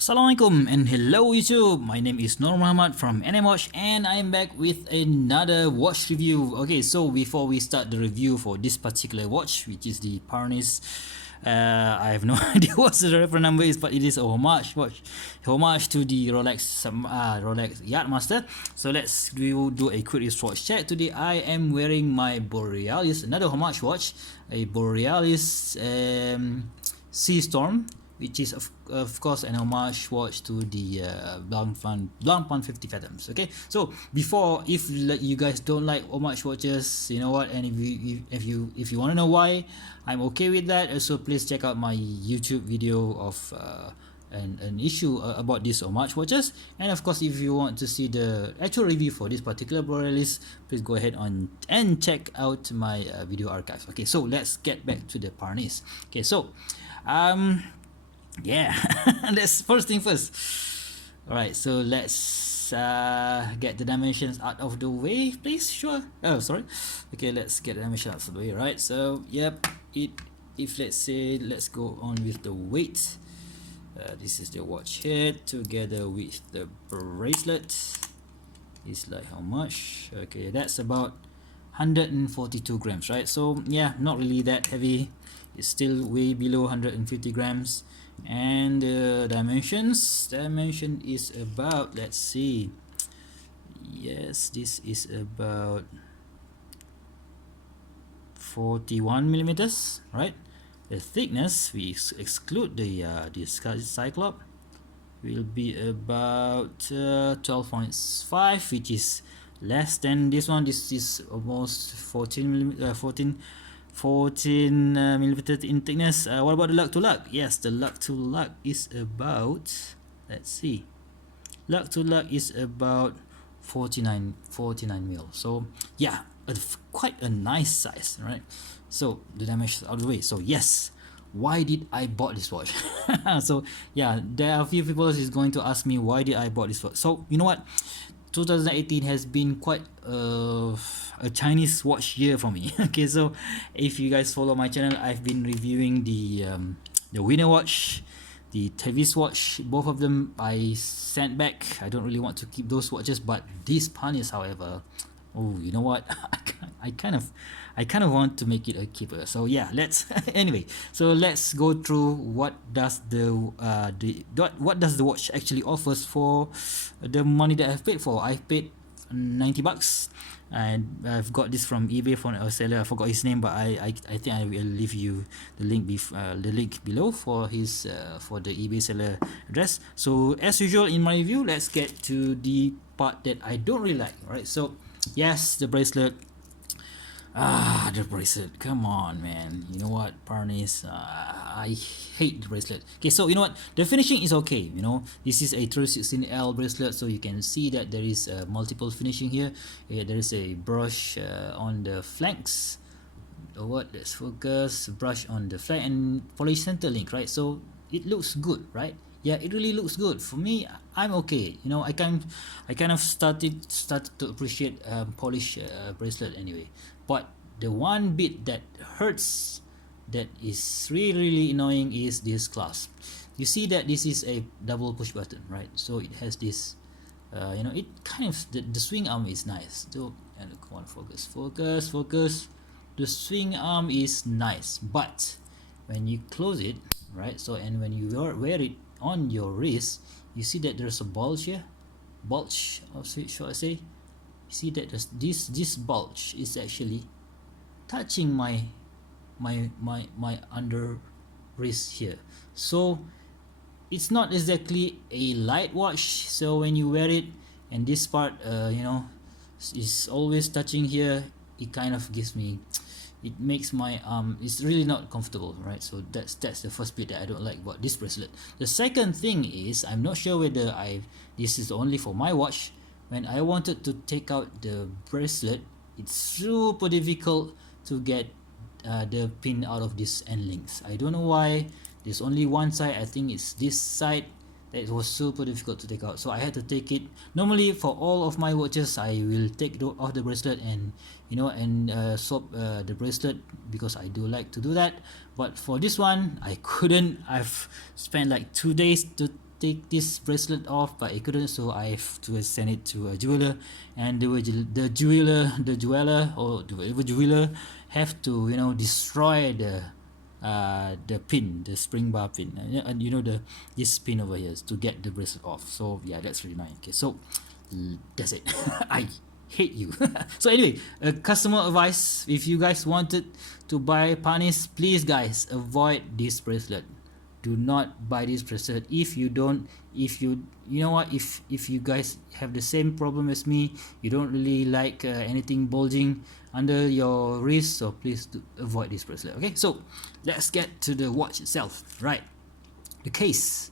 Assalamualaikum and hello YouTube. My name is Nur Muhammad from NMWatch and I'm back with another watch review. Okay, so before we start the review for this particular watch, which is the Parnis, I have no idea what the reference number is, but it is a homage watch, homage to the Rolex Yacht Master. So let's do a quick wristwatch check. Today I am wearing my Borealis, another homage watch, a Borealis Sea Storm, which is of course an homage watch to the Blancpain 50 Fathoms. Okay, so before, if you guys don't like homage watches, you know what, and if you want to know why I'm okay with that, also please check out my YouTube video of an issue about these homage watches. And of course, if you want to see the actual review for this particular Borealis, please go ahead on and check out my video archives. Okay, so let's get back to the Parnis. Okay, so yeah, let's first thing first. All right, so let's get the dimensions out of the way, please. Sure. Oh, sorry. Okay, let's get the dimensions out of the way. Right, so yep, if let's say, let's go on with the weight. This is the watch head together with the bracelet. It's like how much? Okay, that's about 142 grams, right? So yeah, not really that heavy. It's still way below 150 grams. And the dimension is about, let's see, yes, this is about 41 millimeters, right? The thickness, we exclude the Cyclops, will be about 12.5, which is less than this one. This is almost 14 millimeter in thickness. What about the lug to lug? Yes, the lug to lug is about, let's see, lug to lug is about 49 mil. So yeah, quite a nice size, right? So the dimensions out of the way. So yes, why did I bought this watch? So yeah, there are a few people is going to ask me why did I bought this watch. So you know what, 2018 has been quite a Chinese watch year for me. Okay, so if you guys follow my channel, I've been reviewing the Winner watch, the Tavis watch. Both of them I sent back. I don't really want to keep those watches, but this Parnis, however, oh, you know what, I kind of want to make it a keeper. So yeah, let's anyway, so let's go through what does the watch actually offers for the money that I've paid for. I've paid 90 bucks and I've got this from eBay from a seller. I forgot his name, but I think I will leave you the link below for his for the eBay seller address. So as usual in my review, let's get to the part that I don't really like. Right, so yes, the bracelet. The bracelet, come on man, you know what, Parnis, I hate the bracelet. Okay, so you know what, the finishing is okay. You know, this is a 316L bracelet, so you can see that there is multiple finishing here. There is a brush on the flanks. Let's focus, brush on the flank and polish center link, right? So it looks good, right? Yeah, it really looks good. For me, I'm okay. You know, I kind of started to appreciate polish bracelet anyway. But the one bit that hurts, that is really annoying, is this clasp. You see that this is a double push button, right? So it has this, you know, it kind of, the swing arm is nice. So, and come on, focus. The swing arm is nice, but when you close it, right? So, and when you wear it on your wrist, you see that there's a bulge here. Bulge, should I say? You see that this bulge is actually touching my under wrist here. So it's not exactly a light watch. So when you wear it and this part, you know, is always touching here, it kind of gives me, it makes my arm, it's really not comfortable, right? So that's the first bit that I don't like about this bracelet. The second thing is, I'm not sure whether this is only for my watch. When I wanted to take out the bracelet, it's super difficult to get the pin out of this end links. I don't know why. There's only one side, I think it's this side, that was super difficult to take out. So I had to take it. Normally for all of my watches, I will take off the bracelet and, you know, and swap the bracelet, because I do like to do that. But for this one, I couldn't. I've spent like 2 days to take this bracelet off, but I couldn't, so I have to send it to a jeweler, and the jeweler or the jeweler have to, you know, destroy the pin, the spring bar pin, and you know, this pin over here to get the bracelet off. So yeah, that's really nice. Okay, so that's it. I hate you. So anyway, a customer advice: if you guys wanted to buy Parnis, please guys avoid this bracelet. Do not buy this bracelet if you don't, if you know what, if you guys have the same problem as me, you don't really like anything bulging under your wrist, so please do avoid this bracelet. Okay, so let's get to the watch itself. Right, the case.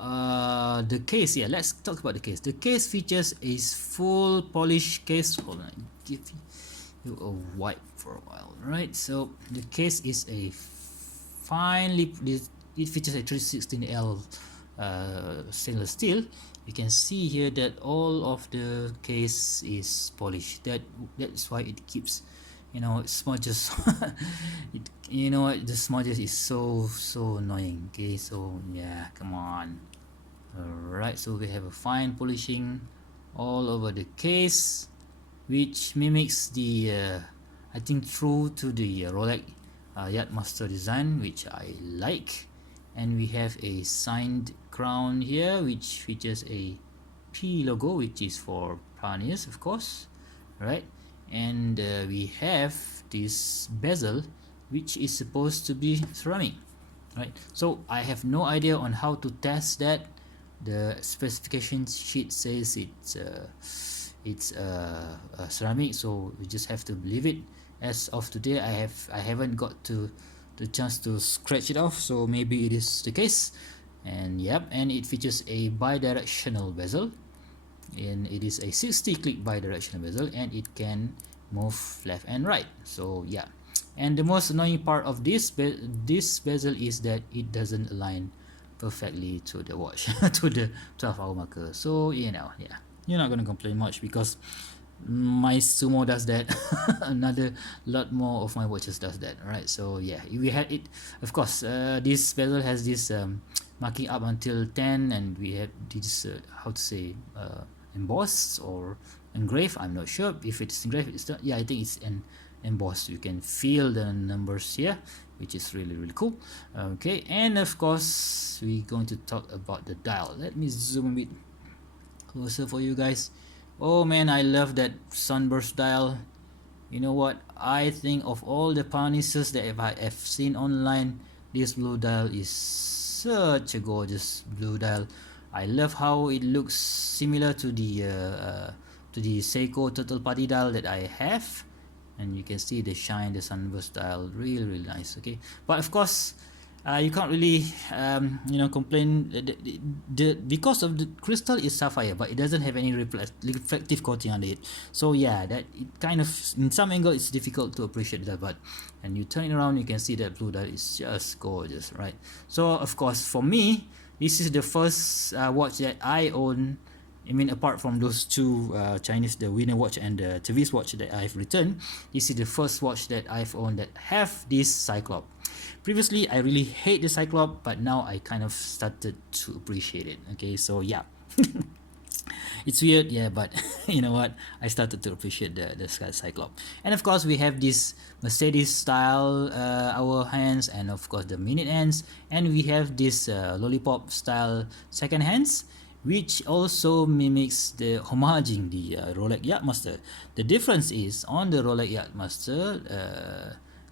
Yeah, let's talk about the case. The case features a full polish case. Hold on, give you a wipe for a while. Right, so the case is a finely, it features a 316L stainless steel. You can see here that all of the case is polished. That's why it keeps, you know, it smudges. You know what, the smudges is so annoying. Okay, so yeah, come on. Alright, so we have a fine polishing all over the case, which mimics the I think true to the Rolex Yacht Master design, which I like. And we have a signed crown here, which features a P logo, which is for Parnis, of course, right? And we have this bezel, which is supposed to be ceramic, right? So I have no idea on how to test that. The specification sheet says it's ceramic, so we just have to believe it. As of today, I haven't got to the chance to scratch it off, so maybe it is the case. And yep, and it features a bi-directional bezel, and it is a 60 click bi-directional bezel, and it can move left and right. So yeah, and the most annoying part of this bezel is that it doesn't align perfectly to the watch to the 12-hour marker. So you know, yeah, you're not gonna complain much because my Sumo does that. Another lot more of my watches does that, right? So yeah, we had it, of course. This bezel has this marking up until 10, and we have this how to say, embossed or engraved. I'm not sure if it's engraved. It's not, yeah, I think it's embossed. You can feel the numbers here, which is really cool. Okay, and of course we're going to talk about the dial. Let me zoom a bit closer for you guys. Oh man, I love that sunburst dial. You know what, I think of all the Parnises that I have seen online, this blue dial is such a gorgeous blue dial. I love how it looks similar to the Seiko Turtle Party dial that I have, and you can see the shine, the sunburst dial, really nice. Okay, but of course you can't really you know, complain. Because of the crystal is sapphire, but it doesn't have any reflective coating on it. So yeah, that it kind of, in some angle, it's difficult to appreciate that. But and you turn it around, you can see that blue dial is just gorgeous, right? So of course, for me, this is the first watch that I own. I mean, apart from those two Chinese, the Winner watch and the Tavis watch that I've returned, this is the first watch that I've owned that have this Cyclops. Previously, I really hate the Cyclops, but now I kind of started to appreciate it. Okay, so yeah. It's weird, yeah, but you know what? I started to appreciate the Cyclops. And of course, we have this Mercedes style hour hands, and of course the minute hands, and we have this lollipop style second hands, which also mimics the homaging the Rolex Yacht Master. The difference is on the Rolex Yacht Master,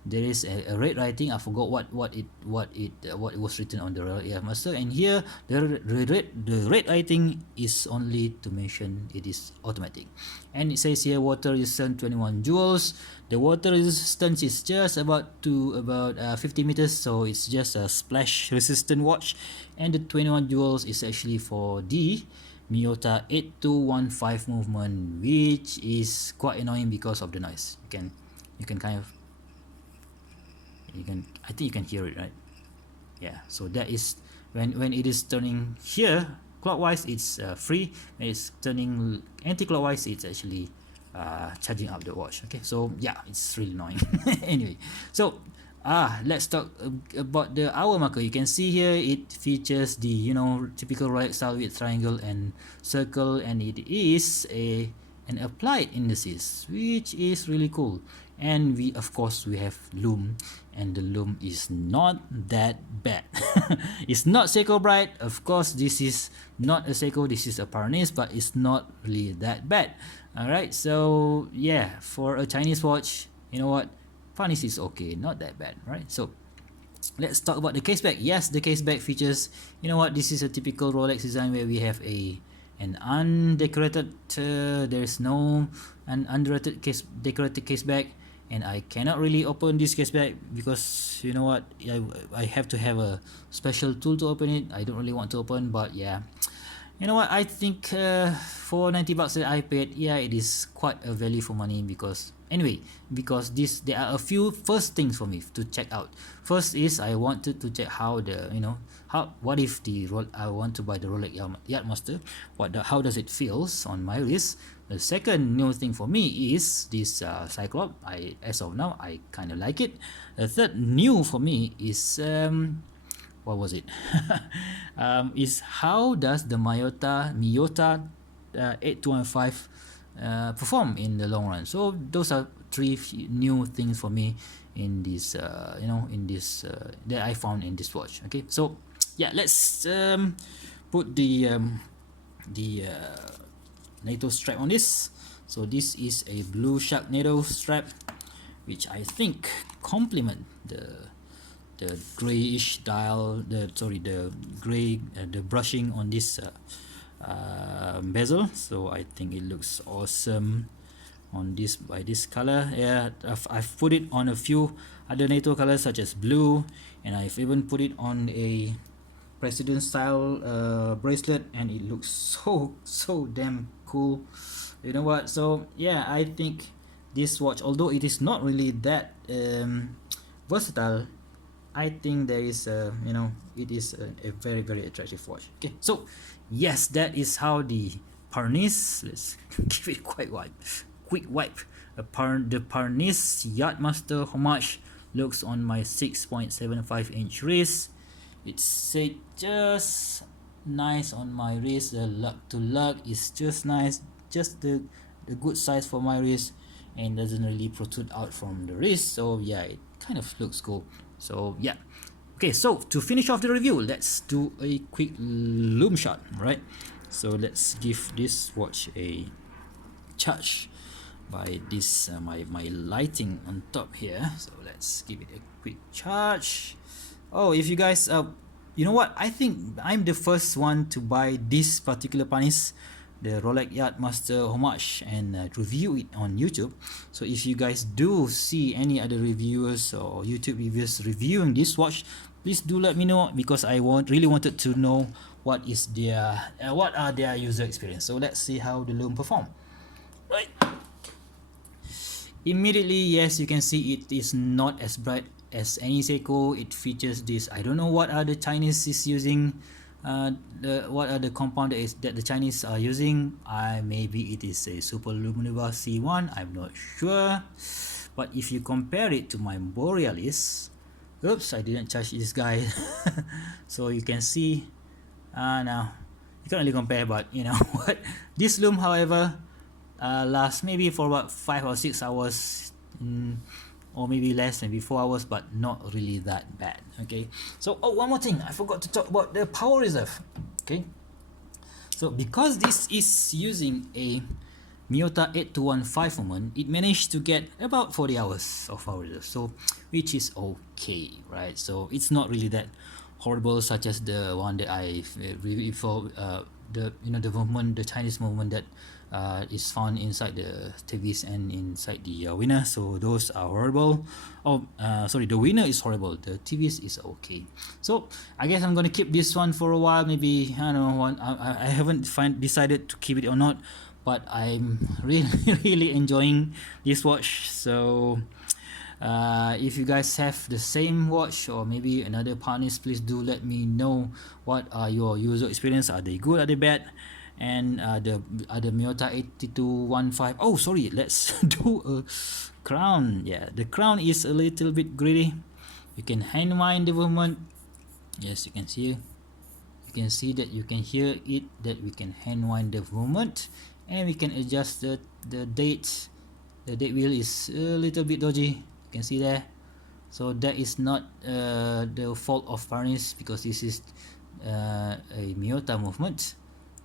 there is a red writing. I forgot what it was written on the Rolex Yacht Master, and here the red writing is only to mention it is automatic, and it says here water resistant 21 joules. The water resistance is just about 50 meters, so it's just a splash resistant watch, and the 21 joules is actually for the Miyota 8215 movement, which is quite annoying because of the noise. You can kind of, I think you can hear it, right? Yeah, so that is when it is turning here clockwise, it's free. When it's turning anti-clockwise, it's actually charging up the watch. Okay, so yeah, it's really annoying. Anyway, so let's talk about the hour marker. You can see here it features the typical Rolex style with triangle and circle, and it is an applied indices, which is really cool. And we of course we have Lume, and the Lume is not that bad. It's not Seiko bright, of course. This is not a Seiko, this is a Parnis, but it's not really that bad. All right, so yeah, for a Chinese watch, you know what, Parnis is okay, not that bad, right? So let's talk about the caseback. Yes, the caseback features, you know what, this is a typical Rolex design where we have an undecorated, there is no an undecorated decorated caseback, and I cannot really open this caseback because you know what, I have to have a special tool to open it. I don't really want to open, but yeah, you know what, I think for 90 bucks that I paid, yeah, it is quite a value for money. Because anyway, because there are a few first things for me to check out. First is I wanted to check how the what if I want to buy the Rolex Yacht Master, how does it feels on my wrist. The second new thing for me is this Cyclops. As of now, I kind of like it. The third new for me is what was it? Is how does the Miyota 8215 perform in the long run. So those are three new things for me in this that I found in this watch. Okay, so yeah, let's put the NATO strap on this. So this is a BluShark NATO strap, which I think complement the grayish dial, the gray, the brushing on this bezel. So I think it looks awesome on this by this color. Yeah, I've put it on a few other NATO colors such as blue, and I've even put it on a president style bracelet, and it looks so damn cool. You know what, so yeah, I think this watch, although it is not really that versatile, I think there is it is a very, very attractive watch. Okay, so yes, that is how the Parnis, let's give it quick wipe. The Parnis Yacht Master Homage looks on my 6.75-inch wrist. It's just nice on my wrist. The lug to lug is just nice, just the good size for my wrist, and doesn't really protrude out from the wrist. So yeah, it kind of looks cool. So yeah, okay, so to finish off the review, let's do a quick Lume shot, right? So let's give this watch a charge by this my lighting on top here. So let's give it a quick charge. Oh, if you guys you know what, I think I'm the first one to buy this particular Parnis, the Rolex Yacht Master Homage, and review it on YouTube. So if you guys do see any other reviewers or YouTube reviewers reviewing this watch, please do let me know, because I really wanted to know what are their user experience. So let's see how the Lume perform. Right. Immediately, yes, you can see it is not as bright as any Seiko. It features this, I don't know what are the Chinese is using. What are the compound that the Chinese are using? Maybe it is a Super Luminova C1, I'm not sure. But if you compare it to my Borealis, oops, I didn't charge this guy. So you can see, now you can't really compare, but you know what, this Lume, however, lasts maybe for about 5 or 6 hours, or maybe less, maybe 4 hours, but not really that bad. Okay, so one more thing, I forgot to talk about the power reserve. Okay, so because this is using a Miyota 8215 moment, it managed to get about 40 hours of power reserve, so which is okay, right? So it's not really that horrible, such as the one that I reviewed for the movement, the Chinese movement that is found inside the TVs and inside the winner. So those are horrible. Sorry, the winner is horrible, the TVs is okay. So I guess I'm gonna keep this one for a while. Maybe I don't know, I haven't decided to keep it or not, but I'm really enjoying this watch. So if you guys have the same watch or maybe another Parnis, please do let me know what are your user experience. Are they good, are they bad? And the Miyota 8215, oh sorry, let's do a crown. Yeah, the crown is a little bit gritty. You can hand wind the movement. Yes, you can see. You can see that you can hear it, that we can hand wind the movement, and we can adjust the date. The date wheel is a little bit dodgy. You can see there. So that is not the fault of Parnis, because this is a Miyota movement,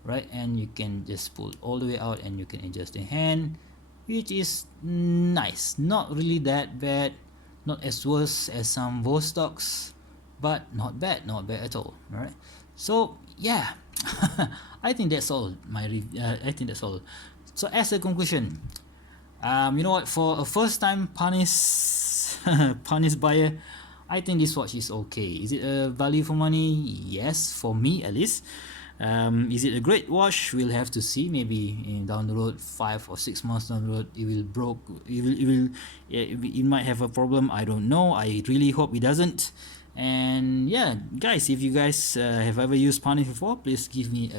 right? And you can just pull all the way out and you can adjust the hand, which is nice. Not really that bad, not as worse as some Vostocks, but not bad at all. All right. So yeah, I think that's all. I think that's all. So as a conclusion, you know what? For a first-time Parnis Parnis buyer, I think this watch is okay. Is it a value for money? Yes, for me at least. Is it a great watch? We'll have to see. Maybe down the road, 5 or 6 months down the road, it will broke. It might have a problem. I don't know. I really hope it doesn't. And yeah, guys, if you guys have ever used Parnis before, please give me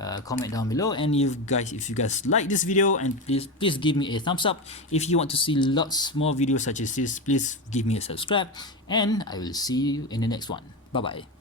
a comment down below. And if you guys like this video, and please give me a thumbs up. If you want to see lots more videos such as this, please give me a subscribe, and I will see you in the next one. Bye bye.